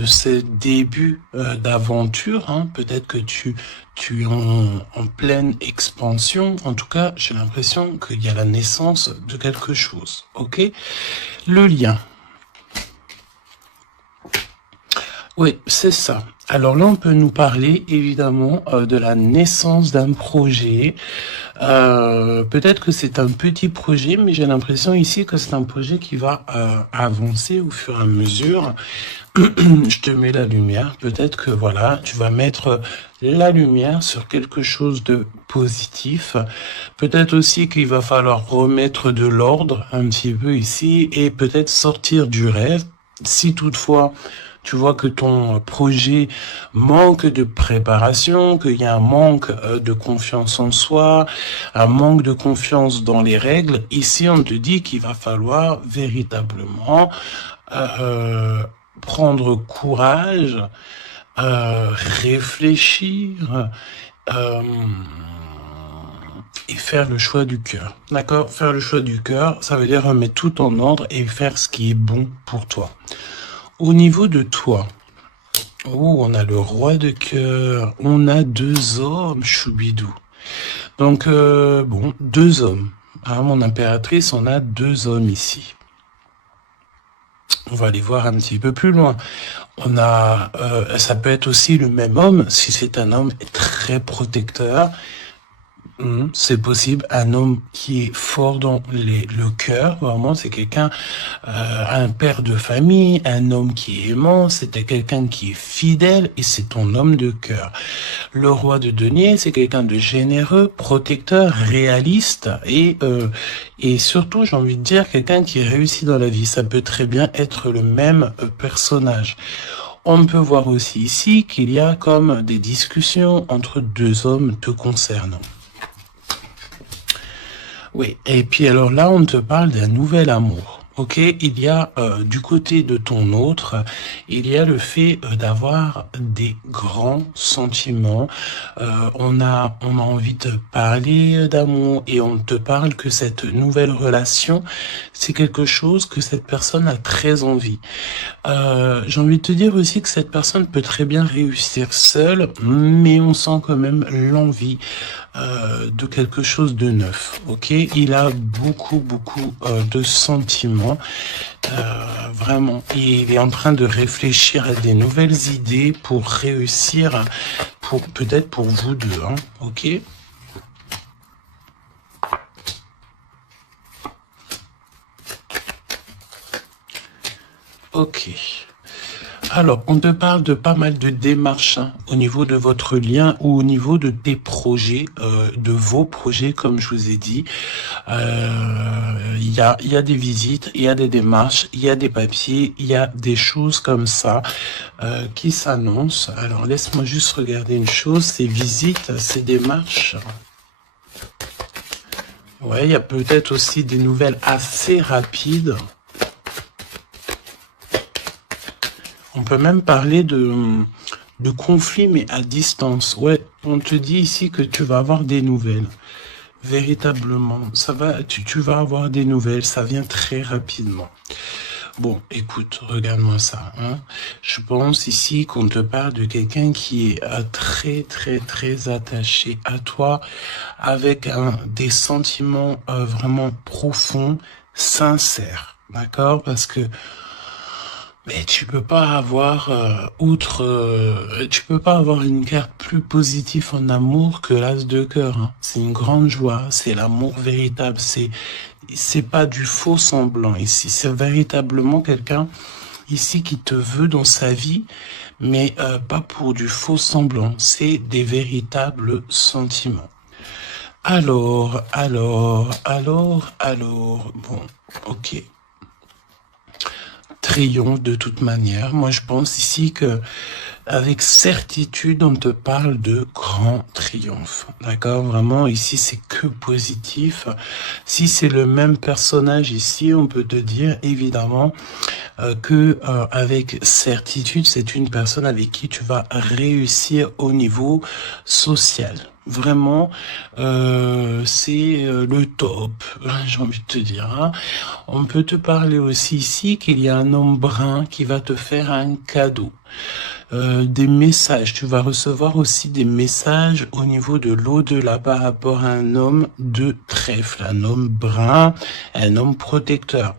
de ce début d'aventure, hein. Peut-être que tu es en pleine expansion. En tout cas, j'ai l'impression qu'il y a la naissance de quelque chose. Ok? Le lien. Oui, c'est ça. Alors là, on peut nous parler évidemment de la naissance d'un projet. Peut-être que c'est un petit projet, mais j'ai l'impression ici que c'est un projet qui va avancer au fur et à mesure. Je te mets la lumière. Peut-être que voilà, tu vas mettre la lumière sur quelque chose de positif. Peut-être aussi qu'il va falloir remettre de l'ordre un petit peu ici et peut-être sortir du rêve. Si toutefois tu vois que ton projet manque de préparation, qu'il y a un manque de confiance en soi, un manque de confiance dans les règles, ici on te dit qu'il va falloir véritablement prendre courage, réfléchir et faire le choix du cœur. D'accord? Faire le choix du cœur, ça veut dire remettre tout en ordre et faire ce qui est bon pour toi. Au niveau de toi, on a le roi de cœur, on a 2 hommes, choubidou. Donc, bon, 2 hommes. Hein, mon impératrice, on a 2 hommes ici. On va aller voir un petit peu plus loin. On a, ça peut être aussi le même homme, si c'est un homme très protecteur. C'est possible, un homme qui est fort dans le cœur, vraiment, c'est quelqu'un, un père de famille, un homme qui est aimant, c'était quelqu'un qui est fidèle et c'est ton homme de cœur. Le roi de denier, c'est quelqu'un de généreux, protecteur, réaliste et surtout, j'ai envie de dire, quelqu'un qui réussit dans la vie. Ça peut très bien être le même personnage. On peut voir aussi ici qu'il y a comme des discussions entre 2 hommes te concernant. Oui, et puis alors là, on te parle d'un nouvel amour. Ok, il y a du côté de ton autre, il y a le fait d'avoir des grands sentiments. On a envie de parler d'amour et on te parle que cette nouvelle relation, c'est quelque chose que cette personne a très envie. J'ai envie de te dire aussi que cette personne peut très bien réussir seule, mais on sent quand même l'envie de quelque chose de neuf. Ok, il a beaucoup de sentiments, vraiment. Et il est en train de réfléchir à des nouvelles idées pour réussir, peut-être pour vous deux. Hein, ok. Ok. Alors, on te parle de pas mal de démarches hein, au niveau de votre lien ou au niveau de tes projets, de vos projets, comme je vous ai dit. Il y a des visites, il y a des démarches, il y a des papiers, il y a des choses comme ça qui s'annoncent. Alors, laisse-moi juste regarder une chose, ces visites, ces démarches. Ouais, il y a peut-être aussi des nouvelles assez rapides. On peut même parler de conflit, mais à distance. Ouais, on te dit ici que tu vas avoir des nouvelles. Véritablement, tu vas avoir des nouvelles, ça vient très rapidement. Bon, écoute, regarde-moi ça. Hein. Je pense ici qu'on te parle de quelqu'un qui est très attaché à toi, avec des sentiments vraiment profonds, sincères. D'accord? Parce que mais tu peux pas avoir tu peux pas avoir une carte plus positive en amour que l'as de cœur. Hein. C'est une grande joie, c'est l'amour véritable, c'est pas du faux semblant ici, c'est véritablement quelqu'un ici qui te veut dans sa vie, mais pas pour du faux semblant, c'est des véritables sentiments. Alors, bon, ok. Triomphe de toute manière. Moi, je pense ici que, avec certitude, on te parle de grand triomphe. D'accord? Vraiment, ici, c'est que positif. Si c'est le même personnage ici, on peut te dire, évidemment, que avec certitude, c'est une personne avec qui tu vas réussir au niveau social. Vraiment, c'est le top, j'ai envie de te dire. Hein. On peut te parler aussi ici qu'il y a un homme brun qui va te faire un cadeau. Des messages, tu vas recevoir aussi des messages au niveau de l'au-delà par rapport à un homme de trèfle, un homme brun, un homme protecteur.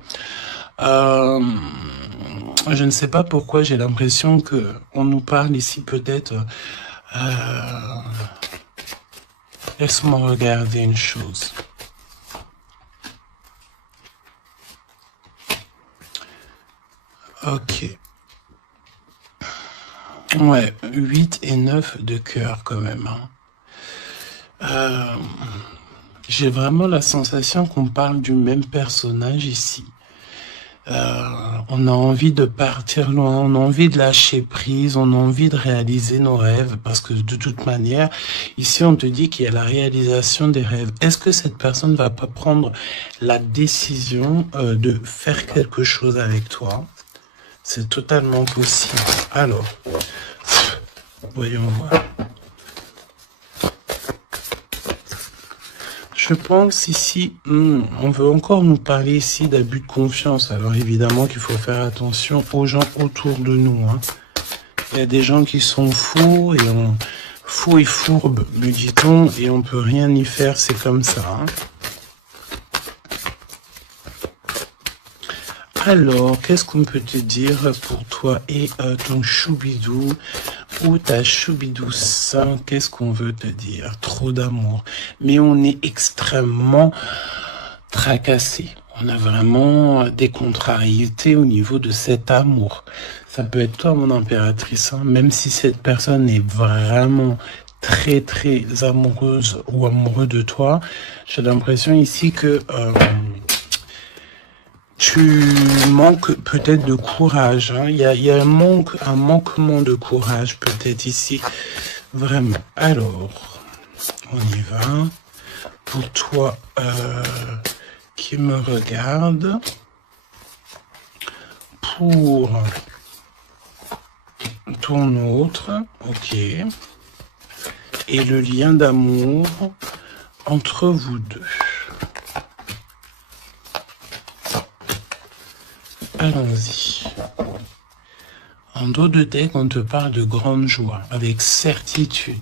Je ne sais pas pourquoi j'ai l'impression que on nous parle ici peut-être. Laisse-moi regarder une chose. Ok. Ouais, 8 et 9 de cœur quand même. Hein. J'ai vraiment la sensation qu'on parle du même personnage ici. On a envie de partir loin, on a envie de lâcher prise, on a envie de réaliser nos rêves, parce que de toute manière, ici on te dit qu'il y a la réalisation des rêves. Est-ce que cette personne va pas prendre la décision de faire quelque chose avec toi? C'est totalement possible. Alors, voyons voir. Je pense ici, on veut encore nous parler ici d'abus de confiance. Alors évidemment qu'il faut faire attention aux gens autour de nous. Hein. Il y a des gens qui sont fous et fourbes, me dit-on, et on peut rien y faire, c'est comme ça. Hein. Alors, qu'est-ce qu'on peut te dire pour toi et ton choubidou ou ta choubidouce? Qu'est-ce qu'on veut te dire? Trop d'amour. Mais on est extrêmement tracassé. On a vraiment des contrariétés au niveau de cet amour. Ça peut être toi, mon impératrice, hein, même si cette personne est vraiment très, très amoureuse ou amoureux de toi. J'ai l'impression ici que... tu manques peut-être de courage. Hein. Il y a un manquement de courage peut-être ici. Vraiment. Alors, on y va. Pour toi qui me regarde. Pour ton autre. Ok. Et le lien d'amour entre vous deux. Allons-y. En dos de deck, on te parle de grande joie, avec certitude.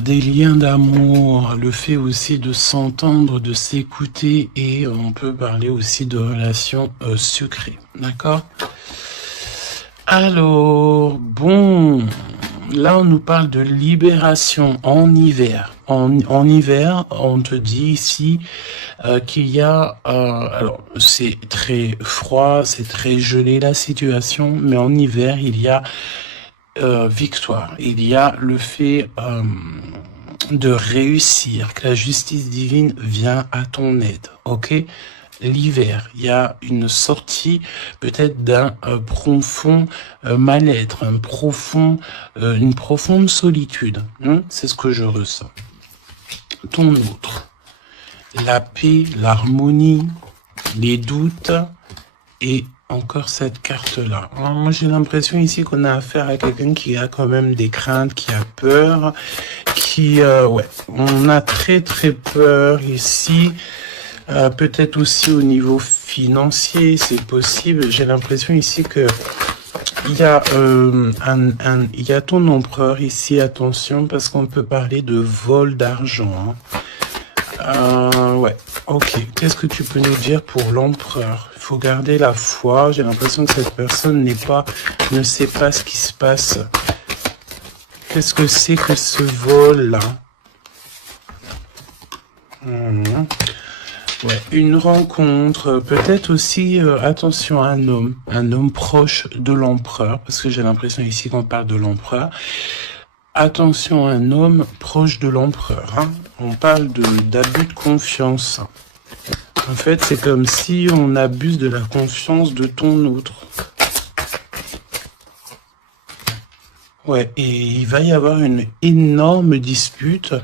Des liens d'amour, le fait aussi de s'entendre, de s'écouter, et on peut parler aussi de relations sucrées. D'accord? Alors, bon... Là, on nous parle de libération en hiver. En hiver, on te dit ici qu'il y a... alors, c'est très froid, c'est très gelé la situation, mais en hiver, il y a victoire. Il y a le fait de réussir, que la justice divine vient à ton aide. Ok ? L'hiver, il y a une sortie peut-être d'un profond mal-être, une profonde solitude. Hein, c'est ce que je ressens. Ton autre, la paix, l'harmonie, les doutes et encore cette carte-là. Alors, moi, j'ai l'impression ici qu'on a affaire à quelqu'un qui a quand même des craintes, qui a peur, ouais, on a très très peur ici. Peut-être aussi au niveau financier, c'est possible. J'ai l'impression ici que il y a il y a ton empereur ici. Attention, parce qu'on peut parler de vol d'argent. Hein. Ouais. Ok. Qu'est-ce que tu peux nous dire pour l'empereur? Il faut garder la foi. J'ai l'impression que cette personne ne sait pas ce qui se passe. Qu'est-ce que c'est que ce vol-là? Ouais, une rencontre, peut-être aussi, attention, un homme proche de l'empereur, parce que j'ai l'impression ici qu'on parle de l'empereur. Attention, un homme proche de l'empereur. Hein. On parle d'abus de confiance. En fait, c'est comme si on abuse de la confiance de ton autre. Ouais, et il va y avoir une énorme dispute.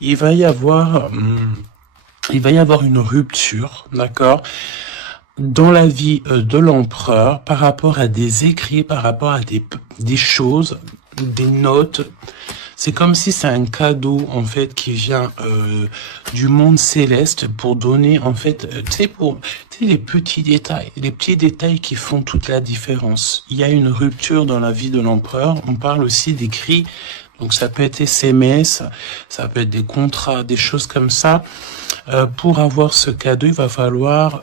Il va y avoir une rupture, d'accord, dans la vie de l'empereur par rapport à des écrits, par rapport à des choses. des notes. C'est comme si c'est un cadeau, en fait, qui vient du monde céleste pour donner, en fait, tu sais, les petits détails qui font toute la différence. Il y a une rupture dans la vie de l'empereur. On parle aussi d'écrits. Donc ça peut être SMS, ça peut être des contrats, des choses comme ça. Pour avoir ce cadeau, il va falloir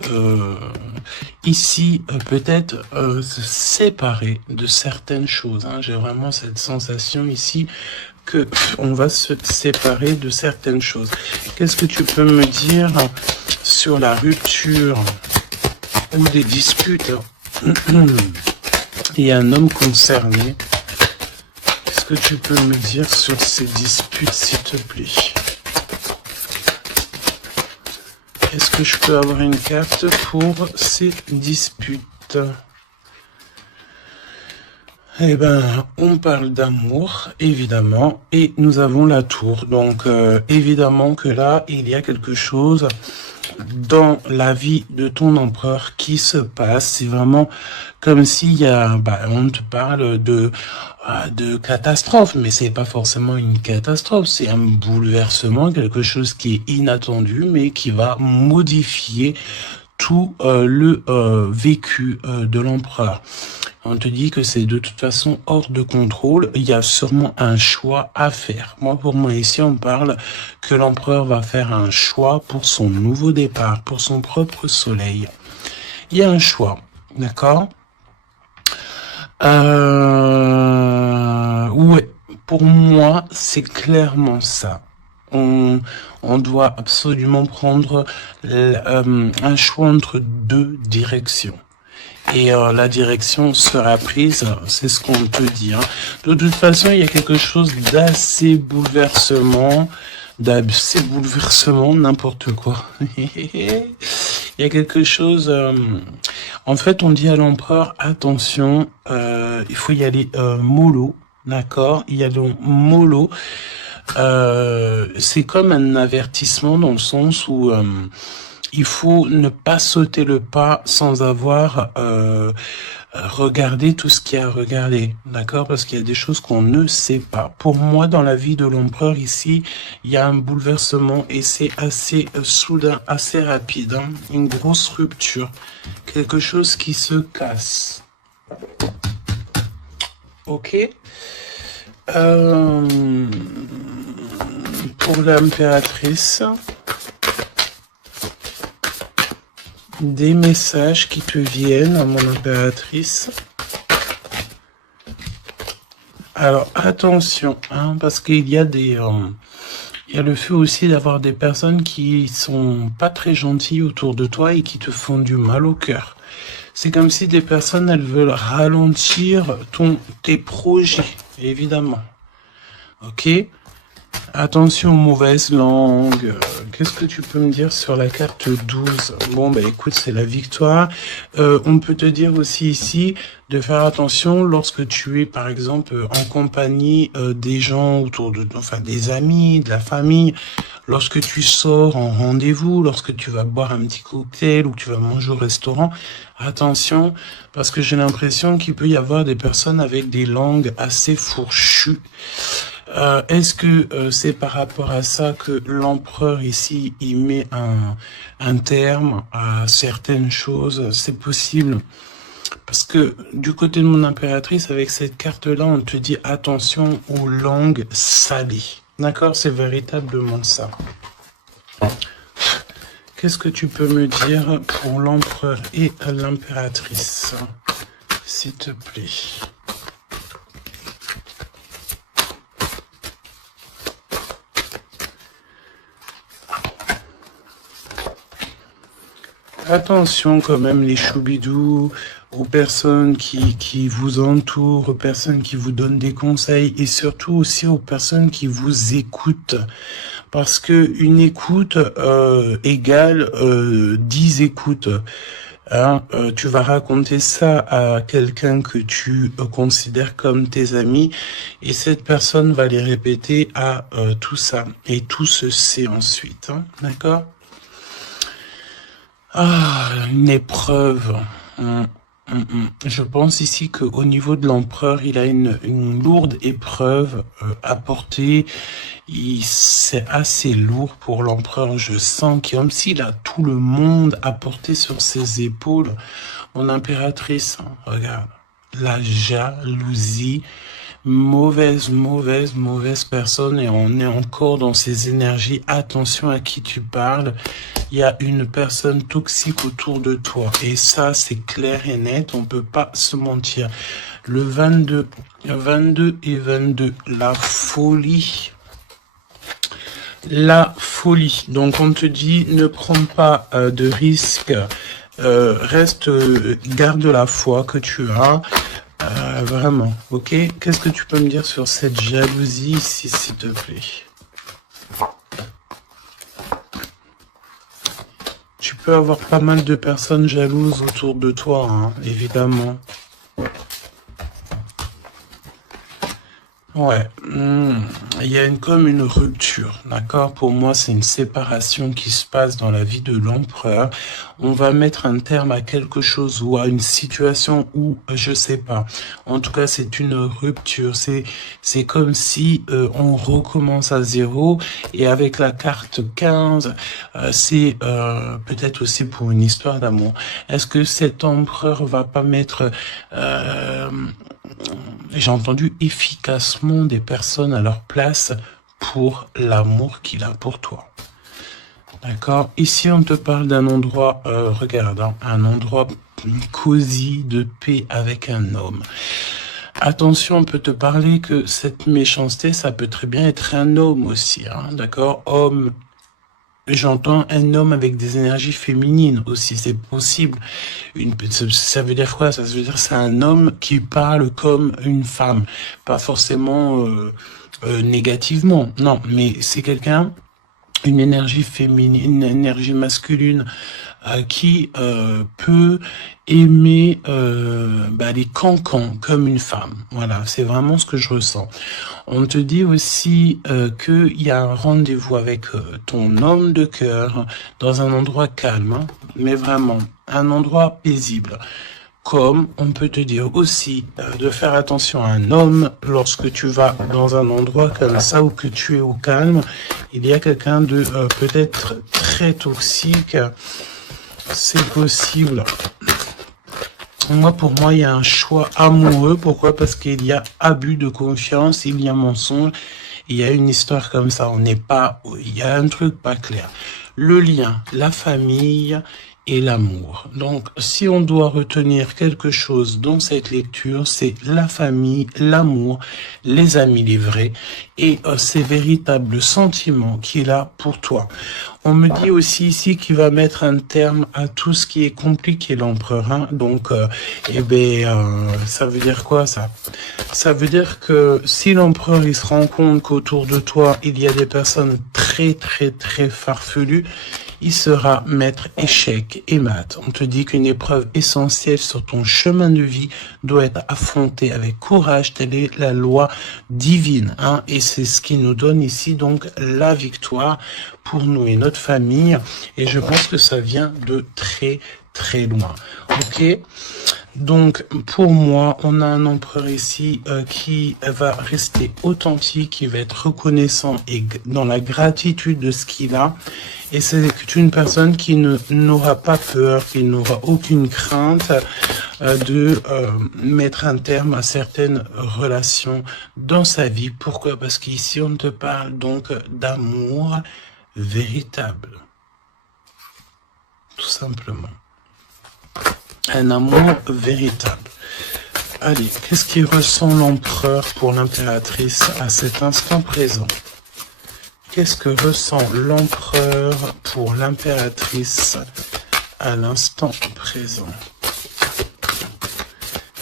ici peut-être se séparer de certaines choses. Hein. J'ai vraiment cette sensation ici que on va se séparer de certaines choses. Qu'est-ce que tu peux me dire sur la rupture ou des disputes? Il y a un homme concerné. Qu'est-ce que tu peux me dire sur ces disputes, s'il te plaît? Est-ce que je peux avoir une carte pour ces disputes? Eh ben, on parle d'amour, évidemment, et nous avons la tour. Donc, évidemment que là, il y a quelque chose dans la vie de ton empereur qui se passe. C'est vraiment comme s'il y a, on te parle de catastrophe, mais c'est pas forcément une catastrophe, c'est un bouleversement, quelque chose qui est inattendu, mais qui va modifier tout le vécu de l'empereur. On te dit que c'est de toute façon hors de contrôle. Il y a sûrement un choix à faire. Pour moi, ici, on parle que l'empereur va faire un choix pour son nouveau départ, pour son propre soleil. Il y a un choix, d'accord? Ouais, pour moi, c'est clairement ça. On doit absolument prendre un choix entre deux directions. Et la direction sera prise, c'est ce qu'on peut dire. De toute façon, il y a quelque chose d'assez bouleversement, n'importe quoi. Il y a quelque chose... en fait, on dit à l'empereur, attention, il faut y aller mollo, d'accord? Il y a donc mollo. C'est comme un avertissement dans le sens où... il faut ne pas sauter le pas sans avoir regardé tout ce qu'il y a à regarder, d'accord? Parce qu'il y a des choses qu'on ne sait pas. Pour moi, dans la vie de l'empereur ici, il y a un bouleversement et c'est assez soudain, assez rapide. Hein? Une grosse rupture, quelque chose qui se casse. Ok. Pour l'impératrice... des messages qui te viennent à mon impératrice. Alors attention, hein, parce qu'il y a des, il y a le fait aussi d'avoir des personnes qui sont pas très gentilles autour de toi et qui te font du mal au cœur. C'est comme si des personnes, elles veulent ralentir tes projets, évidemment. Ok? Attention aux mauvaises langues. Qu'est-ce que tu peux me dire sur la carte 12? Bon, écoute, c'est la victoire. On peut te dire aussi ici de faire attention lorsque tu es, par exemple, en compagnie des gens autour de toi, enfin des amis, de la famille. Lorsque tu sors en rendez-vous, lorsque tu vas boire un petit cocktail ou que tu vas manger au restaurant, attention, parce que j'ai l'impression qu'il peut y avoir des personnes avec des langues assez fourchues. Est-ce que c'est par rapport à ça que l'empereur ici, il met un terme à certaines choses? C'est possible. Parce que du côté de mon impératrice, avec cette carte-là, on te dit attention aux langues salées. D'accord? C'est véritablement ça. Qu'est-ce que tu peux me dire pour l'empereur et l'impératrice, s'il te plaît? Attention quand même les choubidous, aux personnes qui vous entourent, aux personnes qui vous donnent des conseils et surtout aussi aux personnes qui vous écoutent. Parce que une écoute égale 10 écoutes. Hein, tu vas raconter ça à quelqu'un que tu considères comme tes amis et cette personne va les répéter à tout ça. Et tout se sait ensuite. Hein, d'accord? Ah, une épreuve. Je pense ici qu'au niveau de l'empereur, il a une lourde épreuve à porter. C'est assez lourd pour l'empereur. Je sens comme s'il a tout le monde à porter sur ses épaules. Mon impératrice, hein, regarde, la jalousie. Mauvaise personne, et on est encore dans ces énergies. Attention à qui tu parles. Il y a une personne toxique autour de toi, et ça c'est clair et net, on peut pas se mentir. Le 22 et 22, la folie. La folie. Donc on te dit, ne prends pas de risques, reste, garde la foi que tu as. Vraiment, ok. Qu'est-ce que tu peux me dire sur cette jalousie ici, s'il te plaît? Tu peux avoir pas mal de personnes jalouses autour de toi, hein, évidemment. Ouais, il y a comme une rupture, d'accord? Pour moi, c'est une séparation qui se passe dans la vie de l'empereur. On va mettre un terme à quelque chose ou à une situation où, je sais pas. En tout cas, c'est une rupture. C'est comme si on recommence à zéro. Et avec la carte 15, c'est peut-être aussi pour une histoire d'amour. Est-ce que cet empereur va pas mettre... j'ai entendu efficacement des personnes à leur place pour l'amour qu'il a pour toi. D'accord? Ici, on te parle d'un endroit, regarde, hein, un endroit cosy, de paix avec un homme. Attention, on peut te parler que cette méchanceté, ça peut très bien être un homme aussi, hein, d'accord? Homme, j'entends un homme avec des énergies féminines aussi, c'est possible. Ça veut dire quoi? Ça veut dire c'est un homme qui parle comme une femme, pas forcément négativement, non, mais c'est quelqu'un, une énergie féminine, une énergie masculine qui peut aimer les cancans comme une femme. Voilà, c'est vraiment ce que je ressens. On te dit aussi qu'il y a un rendez-vous avec ton homme de cœur dans un endroit calme, hein, mais vraiment un endroit paisible. Comme on peut te dire aussi de faire attention à un homme lorsque tu vas dans un endroit comme ça ou que tu es au calme. Il y a quelqu'un de peut-être très toxique. C'est possible. Pour moi, il y a un choix amoureux. Pourquoi? Parce qu'il y a abus de confiance, il y a mensonge, il y a une histoire comme ça. On n'est pas, il y a un truc pas clair. Le lien, la famille et l'amour. Donc, si on doit retenir quelque chose dans cette lecture, c'est la famille, l'amour, les amis, les vrais, et ces véritables sentiments qu'il a pour toi. On me dit aussi ici qu'il va mettre un terme à tout ce qui est compliqué, l'empereur. Hein. Donc, ça veut dire quoi ça? Ça veut dire que si l'empereur il se rend compte qu'autour de toi il y a des personnes très farfelues, il sera maître échec et mat. On te dit qu'une épreuve essentielle sur ton chemin de vie doit être affrontée avec courage. Telle est la loi divine. Hein, et c'est ce qui nous donne ici donc la victoire pour nous et notre famille. Et je pense que ça vient de très loin. Ok? Donc, pour moi, on a un empereur ici qui va rester authentique, qui va être reconnaissant et dans la gratitude de ce qu'il a. Et c'est une personne qui n'aura pas peur, qui n'aura aucune crainte de mettre un terme à certaines relations dans sa vie. Pourquoi? Parce qu'ici, on te parle donc d'amour véritable. Tout simplement. Un amour véritable. Allez, qu'est-ce qu'il ressent l'empereur pour l'impératrice à cet instant présent? Qu'est-ce que ressent l'empereur pour l'impératrice à l'instant présent?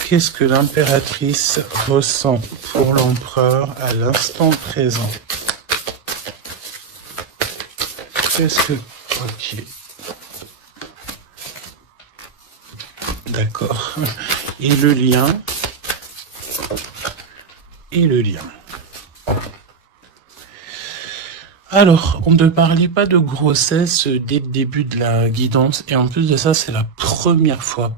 Qu'est-ce que l'impératrice ressent pour l'empereur à l'instant présent? Qu'est-ce que... Ok. D'accord. Et le lien. Et le lien. Alors, on ne parlait pas de grossesse dès le début de la guidance, et en plus de ça, c'est la première fois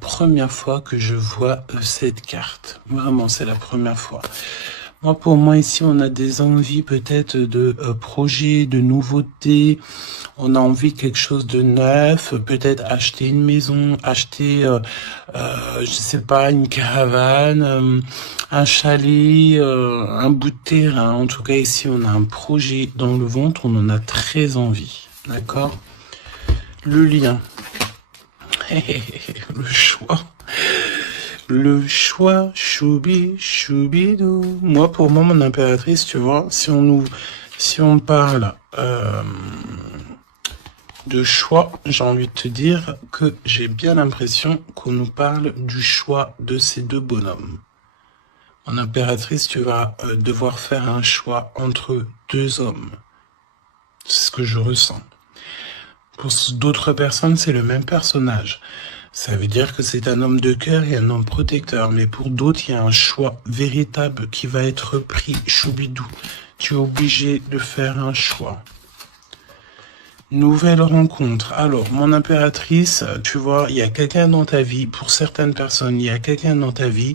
que je vois cette carte. Vraiment, c'est la première fois. Moi, pour moi, ici, on a des envies peut-être de projets, de nouveautés. On a envie de quelque chose de neuf, peut-être acheter une maison, acheter, je sais pas, une caravane, un chalet, un bout de terrain. En tout cas, ici, on a un projet dans le ventre, on en a très envie. D'accord? Le lien. Le choix. Le choix, choubi, choubidou. Moi, pour moi, mon impératrice, tu vois, si on parle de choix, j'ai envie de te dire que j'ai bien l'impression qu'on nous parle du choix de ces deux bonhommes. Mon impératrice, tu vas devoir faire un choix entre deux hommes. C'est ce que je ressens. Pour d'autres personnes, c'est le même personnage. Ça veut dire que c'est un homme de cœur et un homme protecteur. Mais pour d'autres, il y a un choix véritable qui va être pris. Choubidou, tu es obligé de faire un choix. Nouvelle rencontre. Alors, mon impératrice, tu vois, il y a quelqu'un dans ta vie. Pour certaines personnes, il y a quelqu'un dans ta vie.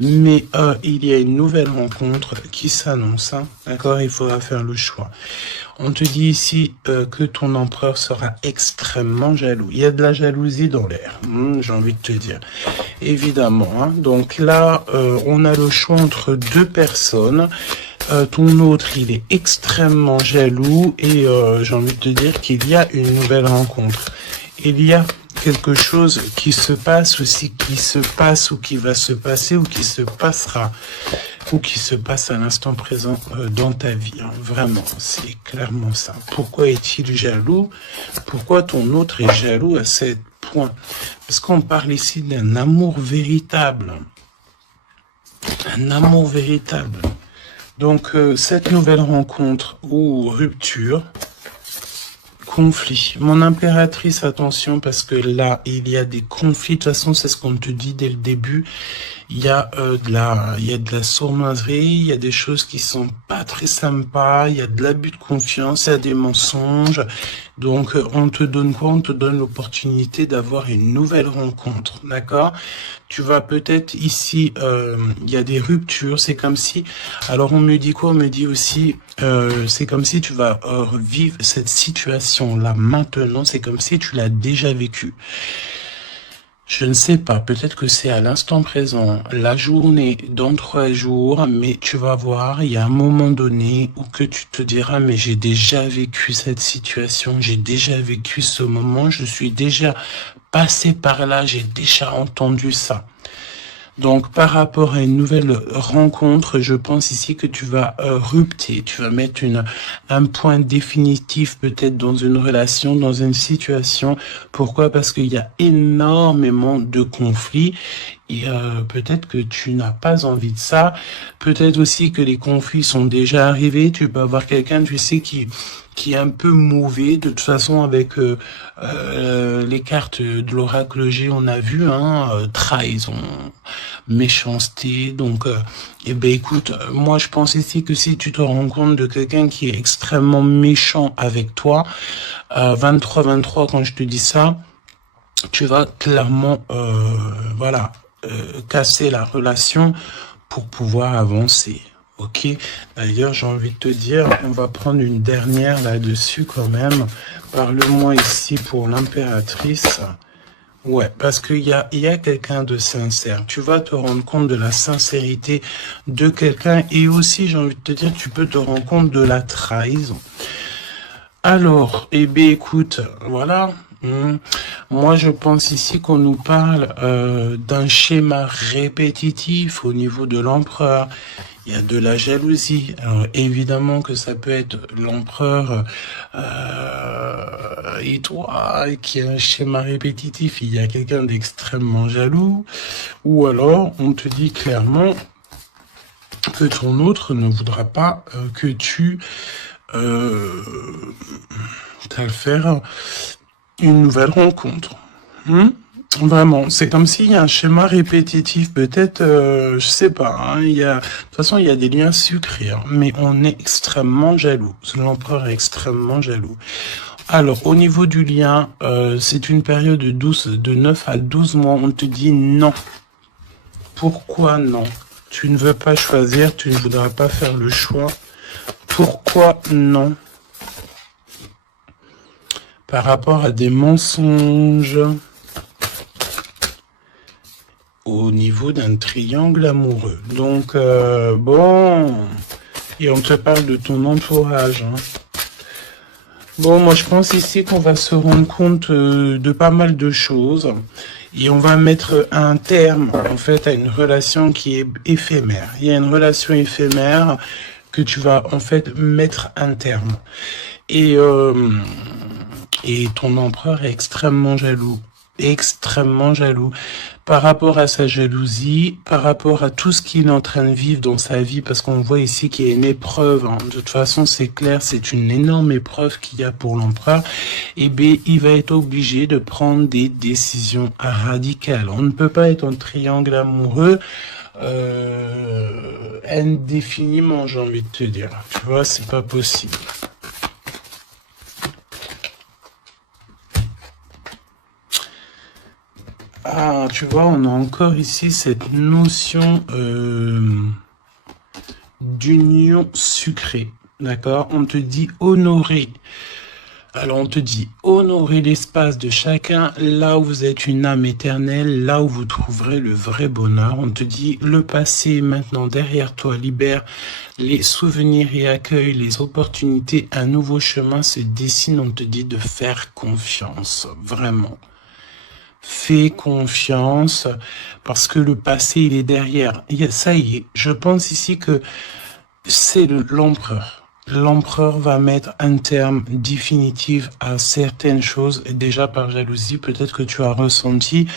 Mais il y a une nouvelle rencontre qui s'annonce. Hein, d'accord? Il faudra faire le choix. On te dit ici que ton empereur sera extrêmement jaloux. Il y a de la jalousie dans l'air, j'ai envie de te dire. Évidemment. Hein. Donc là, on a le choix entre deux personnes. Ton autre, il est extrêmement jaloux et j'ai envie de te dire qu'il y a une nouvelle rencontre. Il y a quelque chose qui se passe aussi, qui se passe ou qui va se passer ou qui se passera ou qui se passe à l'instant présent dans ta vie. Hein. Vraiment, c'est clairement ça. Pourquoi est-il jaloux? Pourquoi ton autre est jaloux à ce point? Parce qu'on parle ici d'un amour véritable. Un amour véritable. Donc, cette nouvelle rencontre ou rupture, conflit. Mon impératrice, attention, parce que là, il y a des conflits. De toute façon, c'est ce qu'on te dit dès le début. Il y a de la sournoiserie, il y a des choses qui sont pas très sympas, il y a de l'abus de confiance, il y a des mensonges. Donc, on te donne quoi? On te donne l'opportunité d'avoir une nouvelle rencontre, d'accord? Tu vas peut-être ici, il y a des ruptures, c'est comme si, alors on me dit quoi? On me dit aussi, c'est comme si tu vas vivre cette situation-là maintenant, c'est comme si tu l'as déjà vécue. Je ne sais pas, peut-être que c'est à l'instant présent, la journée dans 3 jours, mais tu vas voir, il y a un moment donné où que tu te diras, mais j'ai déjà vécu cette situation, j'ai déjà vécu ce moment, je suis déjà passé par là, j'ai déjà entendu ça. Donc, par rapport à une nouvelle rencontre, je pense ici que tu vas rupter, tu vas mettre un point définitif peut-être dans une relation, dans une situation. Pourquoi? Parce qu'il y a énormément de conflits et peut-être que tu n'as pas envie de ça. Peut-être aussi que les conflits sont déjà arrivés. Tu peux avoir quelqu'un, tu sais, qui est un peu mauvais. De toute façon, avec les cartes de l'oracle G, on a vu, hein, trahison, méchanceté. Donc, eh ben, écoute, moi, je pense ici que si tu te rends compte de quelqu'un qui est extrêmement méchant avec toi, 23-23, quand je te dis ça, tu vas clairement, voilà, casser la relation pour pouvoir avancer. Ok, d'ailleurs, j'ai envie de te dire, on va prendre une dernière là-dessus quand même. Parle-moi ici pour l'impératrice. Ouais, parce qu'il y a quelqu'un de sincère. Tu vas te rendre compte de la sincérité de quelqu'un et aussi, j'ai envie de te dire, tu peux te rendre compte de la trahison. Alors, eh bien, écoute, voilà. Moi, je pense ici qu'on nous parle d'un schéma répétitif au niveau de l'empereur. Il y a de la jalousie. Alors, évidemment que ça peut être l'empereur et toi qui a un schéma répétitif. Il y a quelqu'un d'extrêmement jaloux. Ou alors, on te dit clairement que ton autre ne voudra pas que tu t'as le faire une nouvelle rencontre. Vraiment, c'est comme s'il y a un schéma répétitif, peut-être, je sais pas, hein, de toute façon, il y a des liens sucrés, hein, mais on est extrêmement jaloux. L'empereur est extrêmement jaloux. Alors, au niveau du lien, c'est une période de 9 à 12 mois, on te dit non. Pourquoi non? Tu ne veux pas choisir, tu ne voudras pas faire le choix. Pourquoi non? Par rapport à des mensonges. Au niveau d'un triangle amoureux. Donc, bon, et on te parle de ton entourage. Hein. Bon, moi je pense ici qu'on va se rendre compte de pas mal de choses et on va mettre un terme en fait à une relation qui est éphémère. Il y a une relation éphémère que tu vas en fait mettre un terme. Et ton empereur est extrêmement jaloux. Extrêmement jaloux par rapport à sa jalousie, par rapport à tout ce qu'il est en train de vivre dans sa vie, parce qu'on voit ici qu'il y a une épreuve, hein. De toute façon c'est clair, c'est une énorme épreuve qu'il y a pour l'empereur, et bien il va être obligé de prendre des décisions radicales. On ne peut pas être en triangle amoureux indéfiniment, j'ai envie de te dire, tu vois, c'est pas possible. Ah, tu vois, on a encore ici cette notion d'union sucrée, d'accord? On te dit honorer. Alors, on te dit honorer l'espace de chacun, là où vous êtes une âme éternelle, là où vous trouverez le vrai bonheur. On te dit le passé est maintenant derrière toi, libère les souvenirs et accueille les opportunités. Un nouveau chemin se dessine, on te dit de faire confiance, vraiment. Fais confiance parce que le passé il est derrière. Ça y est, je pense ici que c'est l'empereur. L'empereur va mettre un terme définitif à certaines choses. Et déjà par jalousie, peut-être que tu as ressenti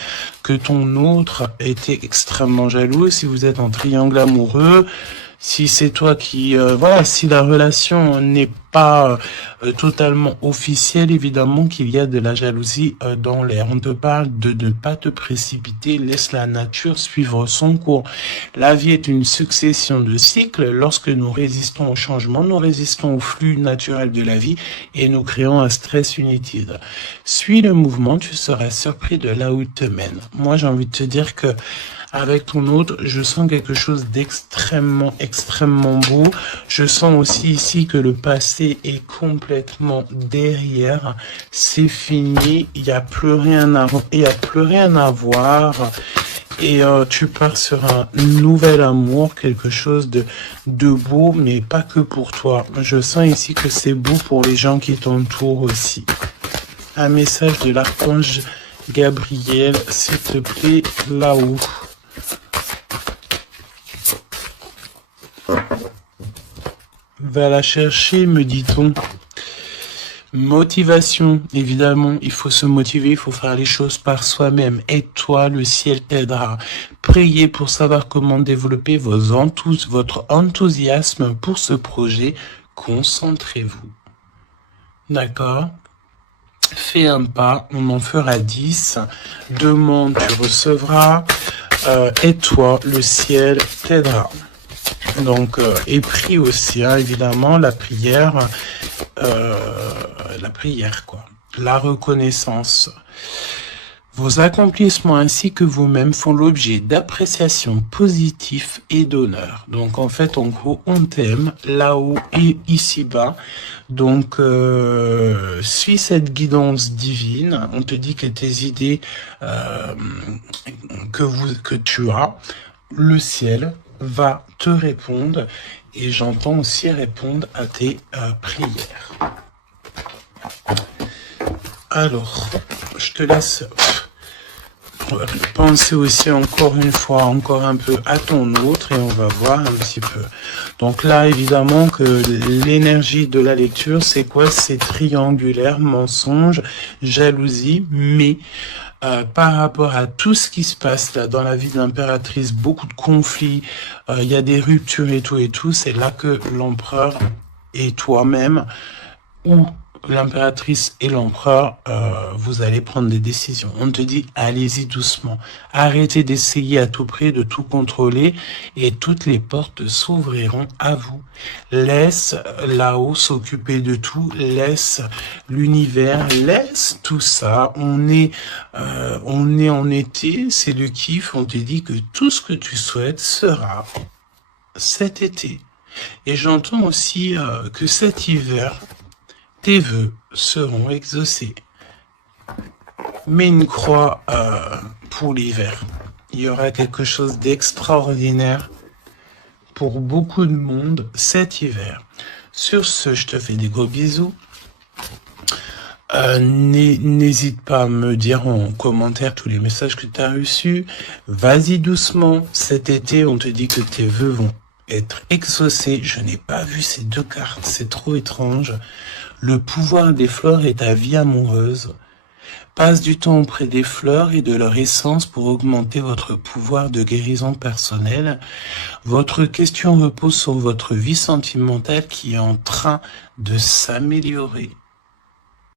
que ton autre était extrêmement jaloux. Si vous êtes en triangle amoureux, si c'est toi qui... voilà, si la relation n'est pas totalement officielle, évidemment qu'il y a de la jalousie dans l'air. On te parle de ne pas te précipiter, laisse la nature suivre son cours. La vie est une succession de cycles. Lorsque nous résistons au changement, nous résistons au flux naturel de la vie et nous créons un stress inutile. Suis le mouvement, tu seras surpris de là où il te mène. Moi, j'ai envie de te dire que avec ton autre, je sens quelque chose d'extrêmement, extrêmement beau. Je sens aussi ici que le passé est complètement derrière. C'est fini. Il n'y a plus rien à voir. Et tu pars sur un nouvel amour, quelque chose de beau, mais pas que pour toi. Je sens ici que c'est beau pour les gens qui t'entourent aussi. Un message de l'archange Gabriel, s'il te plaît, là-haut. Va la chercher, me dit-on. Motivation, évidemment, il faut se motiver, il faut faire les choses par soi-même. Aide-toi, le ciel t'aidera. Priez pour savoir comment développer votre enthousiasme pour ce projet. Concentrez-vous. D'accord ? Fais un pas, on en fera 10. Demande, tu recevras. Aide-toi, le ciel t'aidera. Donc, et prie aussi, hein, évidemment, la prière, quoi. La reconnaissance. Vos accomplissements ainsi que vous-même font l'objet d'appréciation positive et d'honneur. Donc, en fait, en gros, on t'aime là-haut et ici-bas. Donc, suis cette guidance divine. On te dit que tes idées que tu as, le ciel va te répondre et j'entends aussi répondre à tes prières. Alors, je te laisse penser aussi encore une fois, encore un peu à ton autre et on va voir un petit peu. Donc là, évidemment que l'énergie de la lecture, c'est quoi? C'est triangulaire, mensonge, jalousie, mais par rapport à tout ce qui se passe là dans la vie de l'impératrice, beaucoup de conflits, il y a des ruptures et tout, c'est là que l'empereur et toi-même, ou l'impératrice et l'empereur, vous allez prendre des décisions. On te dit, allez-y doucement. Arrêtez d'essayer à tout prix de tout contrôler et toutes les portes s'ouvriront à vous. Laisse là-haut s'occuper de tout. Laisse l'univers. Laisse tout ça. On est en été. C'est le kiff. On te dit que tout ce que tu souhaites sera cet été. Et j'entends aussi que cet hiver, tes vœux seront exaucés. Mets une croix pour l'hiver. Il y aura quelque chose d'extraordinaire pour beaucoup de monde cet hiver. Sur ce, je te fais des gros bisous. N'hésite pas à me dire en commentaire tous les messages que tu as reçus. Vas-y doucement. Cet été, on te dit que tes vœux vont être exaucés. Je n'ai pas vu ces deux cartes. C'est trop étrange. Le pouvoir des fleurs est ta vie amoureuse. Passe du temps auprès des fleurs et de leur essence pour augmenter votre pouvoir de guérison personnelle. Votre question repose sur votre vie sentimentale qui est en train de s'améliorer.